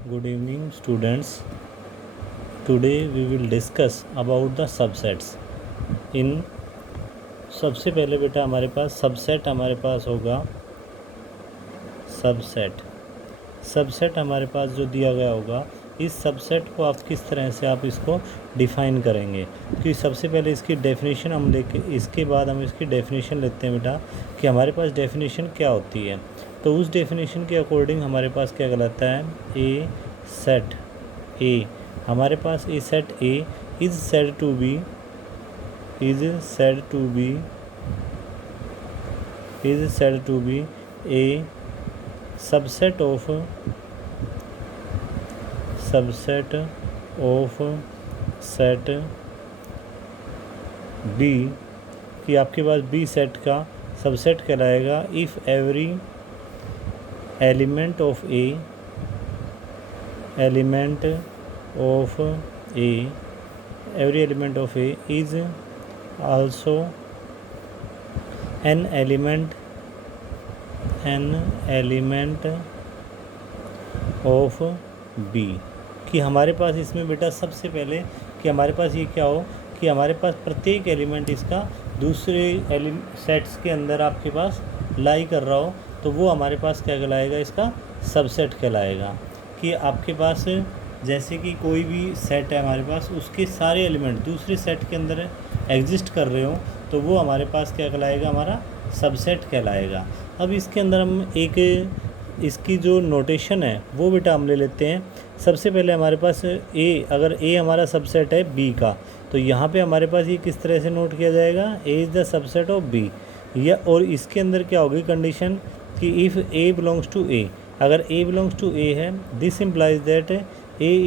Good evening, students. Today we will discuss about the subsets. In सबसे पहले बेटा हमारे पास सबसेट हमारे पास होगा सबसेट हमारे पास जो दिया गया होगा, इस सबसेट को आप किस तरह से आप इसको डिफ़ाइन करेंगे। क्योंकि सबसे पहले इसकी डेफिनेशन हम लेके इसके बाद हम इसकी डेफिनेशन लेते हैं बेटा कि हमारे पास डेफिनेशन क्या होती है। तो उस डेफिनेशन के अकॉर्डिंग हमारे पास क्या कहलाता है, ए सेट ए। हमारे पास A set A is said to be a subset of set B, कि आपके पास बी सेट का सबसेट कहलाएगा if every element of A is also an element of B. कि हमारे पास इसमें बेटा सबसे पहले कि हमारे पास ये क्या हो कि हमारे पास प्रत्येक एलिमेंट इसका दूसरे सेट्स के अंदर आपके पास लाई कर रहा हो, तो वो हमारे पास क्या कहलाएगा, इसका सबसेट कहलाएगा। कि आपके पास जैसे कि कोई भी सेट है हमारे पास, उसके सारे एलिमेंट दूसरे सेट के अंदर एग्जिस्ट कर रहे हो, तो वो हमारे पास क्या कहलाएगा, हमारा सबसेट कहलाएगा। अब इसके अंदर हम एक इसकी जो नोटेशन है वो बेटा हम ले लेते हैं। सबसे पहले हमारे पास ए, अगर ए हमारा सबसेट है बी का, तो यहाँ पे हमारे पास ये किस तरह से नोट किया जाएगा, A is the subset of B. या और इसके अंदर क्या होगी कंडीशन कि if A belongs to A, अगर ए बिलोंग्स टू ए है, this implies that A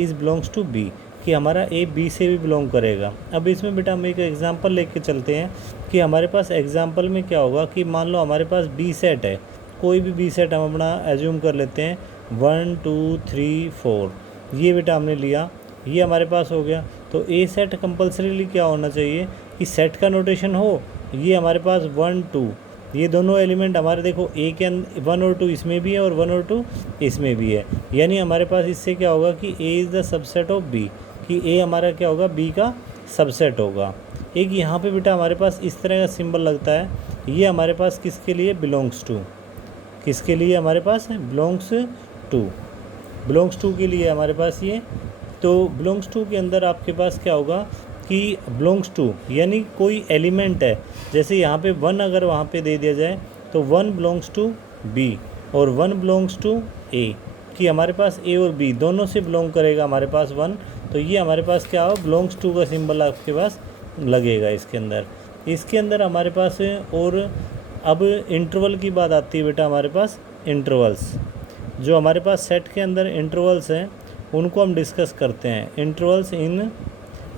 is belongs to B, कि हमारा ए बी से भी बिलोंग करेगा। अब इसमें बेटा हम एक एग्जांपल लेके चलते हैं कि हमारे पास एग्जांपल में क्या होगा कि मान लो हमारे पास बी सेट है, कोई भी बी सेट हम अपना एज्यूम कर लेते हैं 1 2 3 4, ये बेटा हमने लिया, ये हमारे पास हो गया। तो ए सेट कंपल्सरीली क्या होना चाहिए कि सेट का नोटेशन हो, ये हमारे पास 1 2, ये दोनों एलिमेंट हमारे देखो ए के अंदर 1 और 2 इसमें भी है और 1 और 2 इसमें भी है, यानी हमारे पास इससे क्या होगा कि A is the subset of B, कि ए हमारा क्या होगा, बी का सबसेट होगा। एक यहाँ पे बेटा हमारे पास इस तरह का सिंबल लगता है, ये हमारे पास किसके लिए बिलोंग्स टू, किसके लिए हमारे पास है, बिलोंग्स टू के लिए हमारे पास ये। तो बिलोंग्स टू के अंदर आपके पास क्या होगा कि बिलोंग्स टू यानी कोई एलिमेंट है, जैसे यहाँ पे 1 अगर वहाँ पे दे दिया जाए तो 1 बिलोंग्स टू बी और 1 बिलोंग्स टू ए, कि हमारे पास ए और बी दोनों से बिलोंग करेगा हमारे पास 1, तो ये हमारे पास क्या हो, बिलोंग्स टू का सिंबल आपके पास लगेगा इसके अंदर। इसके अंदर हमारे पास और अब इंटरवल की बात आती है बेटा, हमारे पास इंटरवल्स, जो हमारे पास सेट के अंदर इंटरवल्स हैं उनको हम डिस्कस करते हैं, इंटरवल्स इन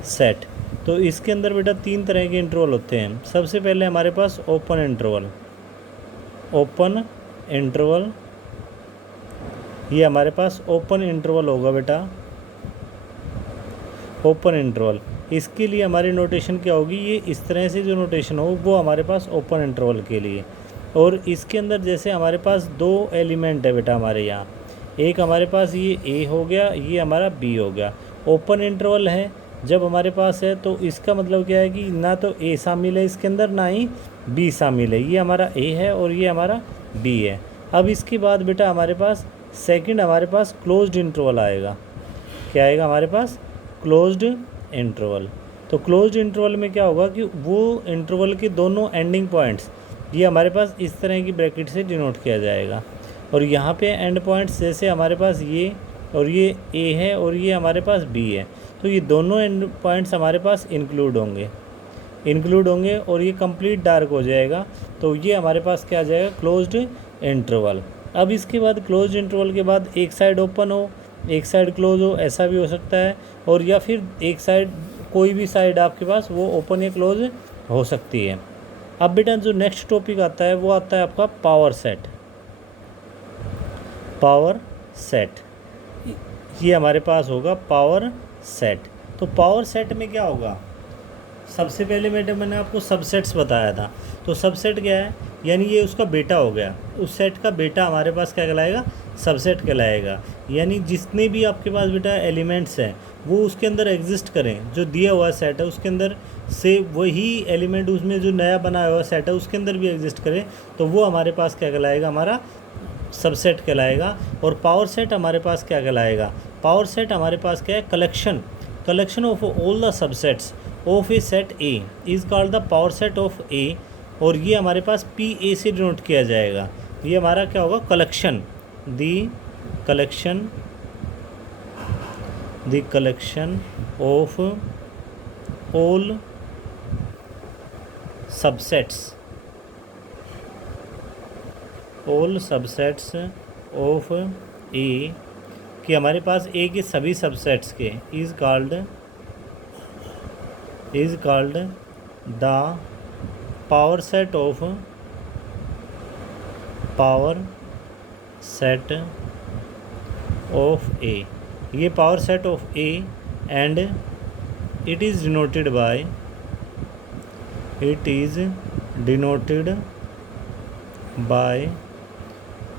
सेट। तो इसके अंदर बेटा 3 तरह के इंटरवल होते हैं। सबसे पहले हमारे पास ओपन इंटरवल, ये हमारे पास ओपन इंटरवल होगा बेटा, ओपन इंटरवल। इसके लिए हमारी नोटेशन क्या होगी, ये इस तरह से जो नोटेशन हो वो हमारे पास ओपन इंटरवल के लिए। और इसके अंदर जैसे हमारे पास 2 एलिमेंट है बेटा हमारे यहाँ, एक हमारे पास ये ए हो गया, ये हमारा बी हो गया। ओपन इंटरवल है जब हमारे पास है, तो इसका मतलब क्या है कि ना तो ए शामिल है इसके अंदर, ना ही बी शामिल है, ये हमारा ए है और ये हमारा बी है। अब इसके बाद बेटा हमारे पास सेकंड हमारे पास क्लोज्ड इंटरवल आएगा। क्या आएगा हमारे पास, क्लोज्ड इंटरवल। तो क्लोज्ड इंटरवल में क्या होगा कि वो इंटरवल के दोनों एंडिंग पॉइंट्स ये हमारे पास इस तरह की ब्रैकेट से डिनोट किया जाएगा, और यहाँ पे एंड पॉइंट्स जैसे हमारे पास ये और ये ए है और ये हमारे पास बी है, तो ये दोनों एंड पॉइंट्स हमारे पास इंक्लूड होंगे और ये कंप्लीट डार्क हो जाएगा, तो ये हमारे पास क्या आ जाएगा, क्लोज्ड इंटरवल। अब इसके बाद क्लोज्ड इंटरवल के बाद एक साइड ओपन हो एक साइड क्लोज हो, ऐसा भी हो सकता है, और या फिर एक साइड कोई भी साइड आपके पास वो ओपन या क्लोज हो सकती है। अब बेटा जो नेक्स्ट टॉपिक आता है वो आता है आपका पावर सेट, ये हमारे पास होगा पावर सेट। तो पावर सेट में क्या होगा, सबसे पहले मैंने आपको सबसेट्स बताया था। तो सबसेट क्या है यानी ये उसका बेटा हो गया, उस सेट का बेटा हमारे पास क्या कहलाएगा, सबसेट कहलाएगा। यानी जितने भी आपके पास बेटा एलिमेंट्स हैं वो उसके अंदर एग्जिस्ट करें, जो दिया हुआ सेट है उसके अंदर से वही एलिमेंट उसमें जो नया बनाया हुआ सेट है उसके अंदर भी एग्जिस्ट करें, तो वो हमारे पास क्या कहलाएगा, हमारा सबसेट कहलाएगा। और पावर सेट हमारे पास क्या कहलाएगा, पावर सेट हमारे पास क्या है, collection of all the subsets of a set A is called the power set of A. और ये हमारे पास पी ए से डिनोट किया जाएगा। ये हमारा क्या होगा, collection, the collection of all subsets of A, कि हमारे पास ए के सभी सबसेट्स के is called the power set of A. ये power set of A and it is denoted by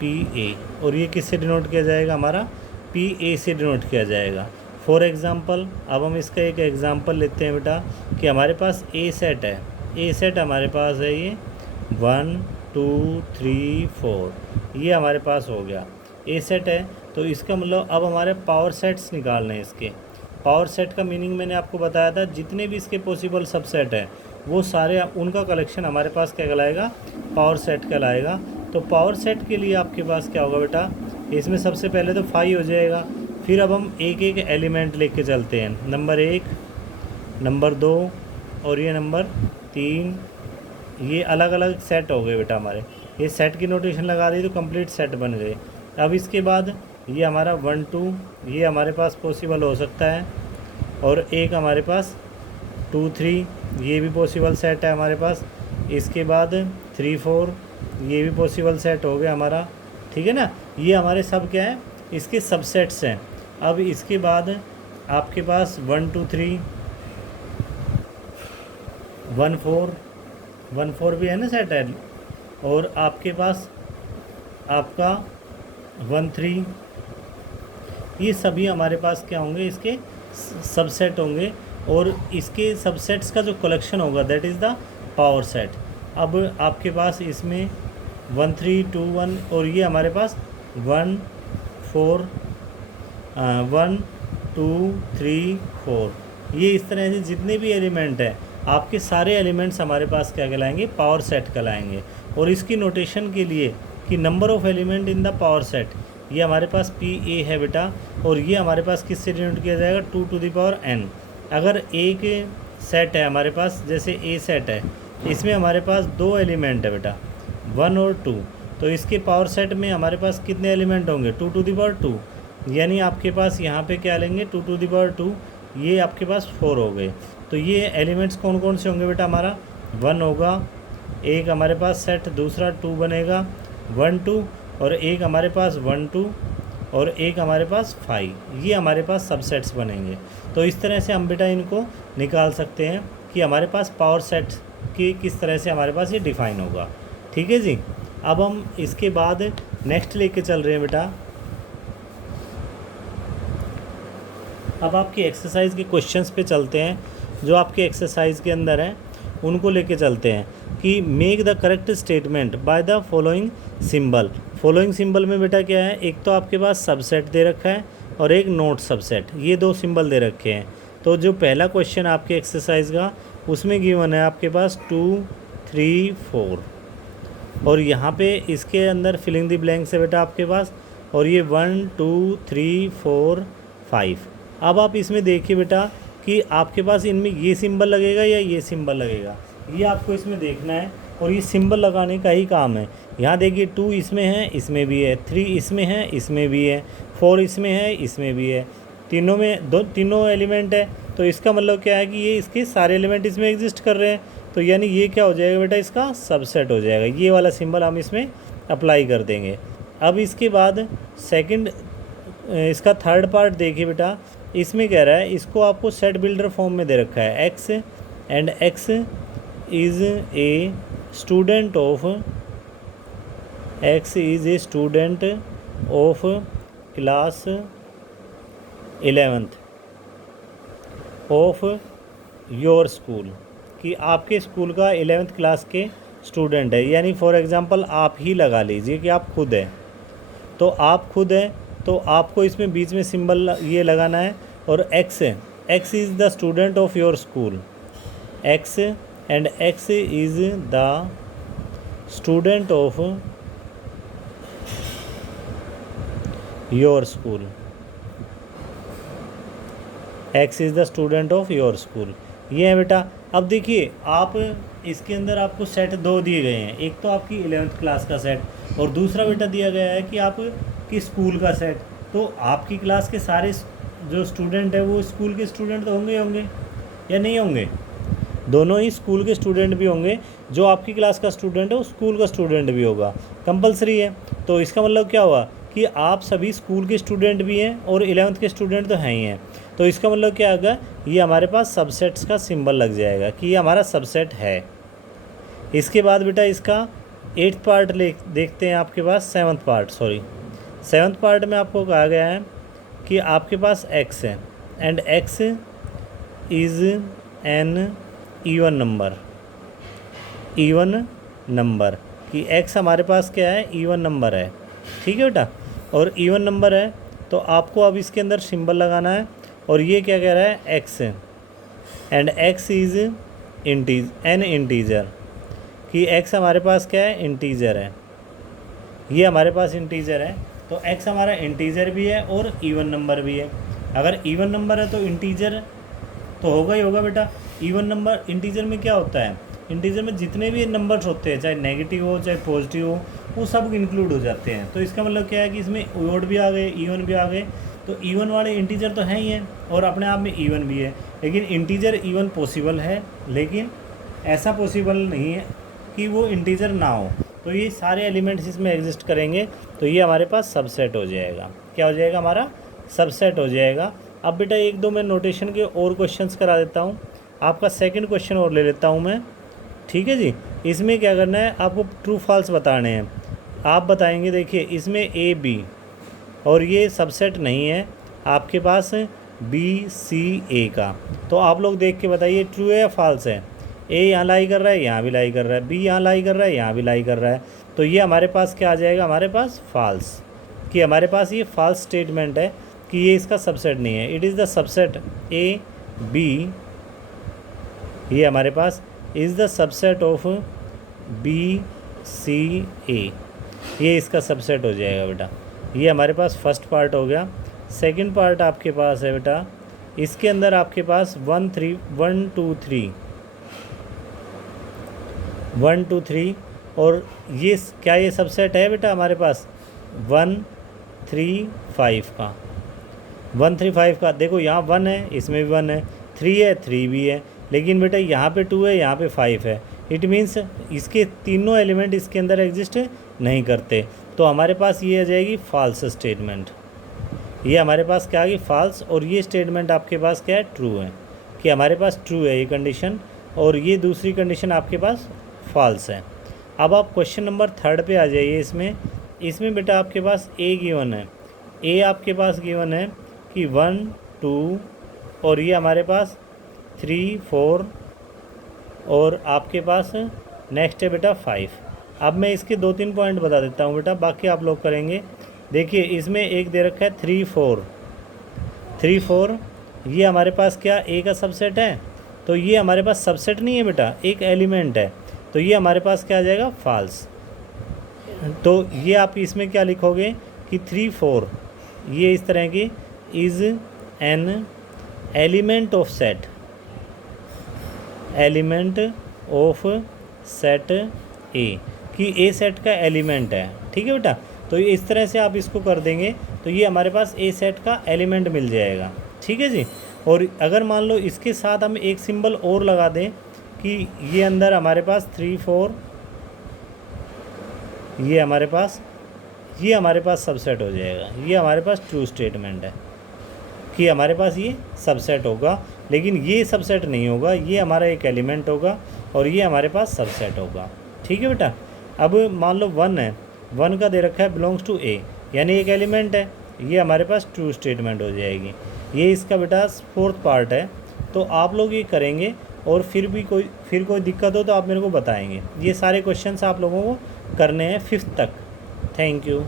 P A. और ये किससे डिनोट किया जाएगा, हमारा पी ए से डिनोट किया जाएगा। फॉर एग्ज़ाम्पल, अब हम इसका एक एग्ज़ाम्पल लेते हैं बेटा, कि हमारे पास ए सेट है, ए सेट हमारे पास है ये 1 2 3 4, ये हमारे पास हो गया ए सेट है। तो इसका मतलब अब हमारे पावर सेट्स निकालने हैं। इसके पावर सेट का मीनिंग मैंने आपको बताया था, जितने भी इसके पॉसिबल सबसेट हैं वो सारे उनका कलेक्शन हमारे पास क्या कहलाएगा, पावर सेट कहलाएगा। तो पावर सेट के लिए आपके पास क्या होगा बेटा, इसमें सबसे पहले तो 5 हो जाएगा। फिर अब हम एक एक एलिमेंट लेके चलते हैं, नंबर 1, नंबर 2 और ये नंबर 3। ये अलग अलग सेट हो गए बेटा हमारे, ये सेट की नोटेशन लगा दी तो कंप्लीट सेट बन गए। अब इसके बाद ये हमारा 1 2 ये हमारे पास पॉसिबल हो सकता है, और एक हमारे पास 2 3 ये भी पॉसिबल सेट है हमारे पास। इसके बाद 3 4 ये भी पॉसिबल सेट हो गया हमारा, ठीक है ना। ये हमारे सब क्या है, इसके सबसेट्स हैं। अब इसके बाद आपके पास 1 2 3 1 4 भी है ना सेट है, और आपके पास आपका 1 3, ये सभी हमारे पास क्या होंगे, इसके सबसेट होंगे। और इसके सबसेट्स का जो कलेक्शन होगा that is the power set. अब आपके पास इसमें 1 3 2 1 और ये हमारे पास 1 4 1 2 3 4, ये इस तरह से जितने भी एलिमेंट हैं आपके सारे एलिमेंट्स हमारे पास क्या कहलाएंगे, पावर सेट कहलाएंगे। और इसकी नोटेशन के लिए कि number of element in the power set, ये हमारे पास पी ए है बेटा, और ये हमारे पास किससे डिनोट किया जाएगा, 2 टू द पावर n। अगर एक सेट है हमारे पास, जैसे ए सेट है, इसमें हमारे पास 2 एलिमेंट है बेटा 1 और 2, तो इसके पावर सेट में हमारे पास कितने एलिमेंट होंगे, 2 टू द पावर 2। यानी आपके पास यहाँ पे क्या लेंगे, 2 टू द पावर 2, ये आपके पास 4 हो गए। तो ये एलिमेंट्स कौन कौन से होंगे बेटा, हमारा 1 होगा, एक हमारे पास सेट दूसरा 2 बनेगा 1 2, और एक हमारे पास 1 2, और एक हमारे पास 5, ये हमारे पास सबसेट्स बनेंगे। तो इस तरह से हम बेटा इनको निकाल सकते हैं कि हमारे पास पावर सेट की किस तरह से हमारे पास ये डिफ़ाइन होगा, ठीक है जी। अब हम इसके बाद नेक्स्ट लेके चल रहे हैं बेटा, अब आपकी एक्सरसाइज के क्वेश्चंस पे चलते हैं, जो आपके एक्सरसाइज के अंदर हैं उनको लेके चलते हैं कि make the correct statement by the following symbol. Following symbol में बेटा क्या है, एक तो आपके पास सबसेट दे रखा है और एक नोट सबसेट, ये 2 सिंबल दे रखे हैं। तो जो पहला क्वेश्चन आपके एक्सरसाइज का उसमें गिवन है आपके पास 2 3 4, और यहाँ पे इसके अंदर फिलिंग द ब्लैंक्स है बेटा आपके पास, और ये 1 2 3 4 5। अब आप इसमें देखिए बेटा कि आपके पास इनमें ये सिंबल लगेगा या ये सिंबल लगेगा, ये आपको इसमें देखना है। और ये सिंबल लगाने का ही काम है। यहाँ देखिए 2 इसमें है, इसमें भी है, 3 इसमें है, इसमें भी है, 4 इसमें है, इसमें भी है, तीनों में तीनों एलिमेंट है। तो इसका मतलब क्या है कि ये इसके सारे एलिमेंट इसमें एग्जिस्ट कर रहे हैं। तो यानी ये क्या हो जाएगा बेटा, इसका सबसेट हो जाएगा। ये वाला सिंबल हम इसमें अप्लाई कर देंगे। अब इसके बाद सेकंड, इसका थर्ड पार्ट देखिए बेटा, इसमें कह रहा है इसको आपको सेट बिल्डर फॉर्म में दे रखा है, x and x is a student of x is a student of class 11th of your school, कि आपके स्कूल का 11th क्लास के स्टूडेंट है। यानी फॉर एग्ज़ाम्पल आप ही लगा लीजिए कि आप खुद हैं, तो आप खुद हैं तो आपको इसमें बीच में सिंबल ये लगाना है, और एक्स है, x is the student of your school, x and x is the student of your school, x is the student of your school. ये है बेटा। अब देखिए आप इसके अंदर आपको सेट दो दिए गए हैं, एक तो आपकी 11th क्लास का सेट और दूसरा बेटा दिया गया है कि आप कि स्कूल का सेट। तो आपकी क्लास के सारे जो स्टूडेंट है वो स्कूल के स्टूडेंट तो होंगे या नहीं होंगे? दोनों ही स्कूल के स्टूडेंट भी होंगे। जो आपकी क्लास का स्टूडेंट है वो स्कूल का स्टूडेंट भी होगा, कंपलसरी है। तो इसका मतलब क्या हुआ कि आप सभी स्कूल के स्टूडेंट भी हैं और 11th के स्टूडेंट तो हैं ही हैं। तो इसका मतलब क्या होगा, ये हमारे पास सबसेट्स का सिंबल लग जाएगा कि ये हमारा सबसेट है। इसके बाद बेटा इसका 8th पार्ट देखते हैं। आपके पास 7th पार्ट में आपको कहा गया है कि आपके पास x है and x is an even number, कि x हमारे पास क्या है, इवन नंबर है। ठीक है बेटा, और इवन नंबर है तो आपको अब इसके अंदर सिंबल लगाना है। और ये क्या कह रहा है, x and x is an integer, कि x हमारे पास क्या है, इंटीजर है। ये हमारे पास इंटीजर है तो x हमारा इंटीजर भी है और इवन नंबर भी है। अगर इवन नंबर है तो इंटीजर तो होगा ही होगा बेटा। इवन नंबर, इंटीजर में क्या होता है, इंटीजर में जितने भी नंबर्स होते हैं, चाहे नेगेटिव हो चाहे पॉजिटिव हो, वो सब इंक्लूड हो जाते हैं। तो इसका मतलब क्या है कि इसमें ओड भी आ गए, इवन भी आ गए। तो इवन वाले इंटीजर तो हैं ही हैं और अपने आप में इवन भी है, लेकिन इंटीजर इवन पॉसिबल है, लेकिन ऐसा पॉसिबल नहीं है कि वो इंटीजर ना हो। तो ये सारे एलिमेंट्स इसमें एग्जिस्ट करेंगे, तो ये हमारे पास सबसेट हो जाएगा। क्या हो जाएगा, हमारा सबसेट हो जाएगा। अब बेटा एक दो मैं नोटेशन के और क्वेश्चंस करा देता हूँ। आपका सेकंड क्वेश्चन और ले लेता हूँ मैं, ठीक है जी। इसमें क्या करना है, आपको ट्रू फॉल्स बताने हैं। आप बताएंगे, देखिए इसमें ए बी और ये सबसेट नहीं है आपके पास बी सी ए का, तो आप लोग देख के बताइए ट्रू है या फॉल्स है। ए यहाँ लाई कर रहा है, यहाँ भी लाई कर रहा है, बी यहाँ लाई कर रहा है, यहाँ भी लाई कर रहा है। तो ये हमारे पास क्या आ जाएगा, हमारे पास फॉल्स, कि हमारे पास ये फॉल्स स्टेटमेंट है कि ये इसका सबसेट नहीं है। It is the subset A B, ये हमारे पास is the subset of B C A, ये इसका सबसेट हो जाएगा बेटा। ये हमारे पास फर्स्ट पार्ट हो गया। सेकंड पार्ट आपके पास है बेटा, इसके अंदर आपके पास 1 2 3 और ये क्या ये सबसेट है बेटा हमारे पास 1 3 5 का। 1 3 5 का देखो, यहाँ 1 है, इसमें भी 1 है, 3 है, 3 भी है, लेकिन बेटा यहाँ पे 2 है, यहाँ पे 5 है। इट मीन्स इसके तीनों एलिमेंट इसके अंदर एग्जिस्ट नहीं करते। तो हमारे पास ये आ जाएगी फॉल्स स्टेटमेंट। ये हमारे पास क्या आ गई, फॉल्स। और ये स्टेटमेंट आपके पास क्या है, ट्रू है, कि हमारे पास ट्रू है ये कंडीशन, और ये दूसरी कंडीशन आपके पास फॉल्स है। अब आप क्वेश्चन नंबर 3 पे आ जाइए। इसमें बेटा आपके पास ए गिवन है, ए आपके पास गिवन है कि 1 2 और ये हमारे पास 3 4 और आपके पास नेक्स्ट है बेटा 5। अब मैं इसके 2-3 पॉइंट बता देता हूँ बेटा, बाकी आप लोग करेंगे। देखिए इसमें एक दे रखा है 3 4, ये हमारे पास क्या ए का सबसेट है, तो ये हमारे पास सबसेट नहीं है बेटा, एक एलिमेंट है, तो ये हमारे पास क्या आ जाएगा, फॉल्स। तो ये आप इसमें क्या लिखोगे कि 3 4 ये इस तरह की is an element of set ए, कि ए सेट का एलिमेंट है। ठीक है बेटा, तो ये इस तरह से आप इसको कर देंगे तो ये हमारे पास ए सेट का एलिमेंट मिल जाएगा। ठीक है जी। और अगर मान लो इसके साथ हम एक सिंबल और लगा दें कि ये अंदर हमारे पास 3 4 ये हमारे पास सबसेट हो जाएगा। ये हमारे पास ट्रू स्टेटमेंट है कि हमारे पास ये सबसेट होगा, लेकिन ये सबसेट नहीं होगा, ये हमारा एक एलिमेंट होगा और ये हमारे पास सबसेट होगा। ठीक है बेटा। अब मान लो 1 है, 1 का दे रखा है बिलोंग्स टू ए, यानी एक एलिमेंट है, ये हमारे पास ट्रू स्टेटमेंट हो जाएगी। ये इसका बेटा 4th पार्ट है। तो आप लोग ये करेंगे और फिर कोई दिक्कत हो तो आप मेरे को बताएंगे। ये सारे क्वेश्चंस आप लोगों को करने हैं 5th तक। Thank you.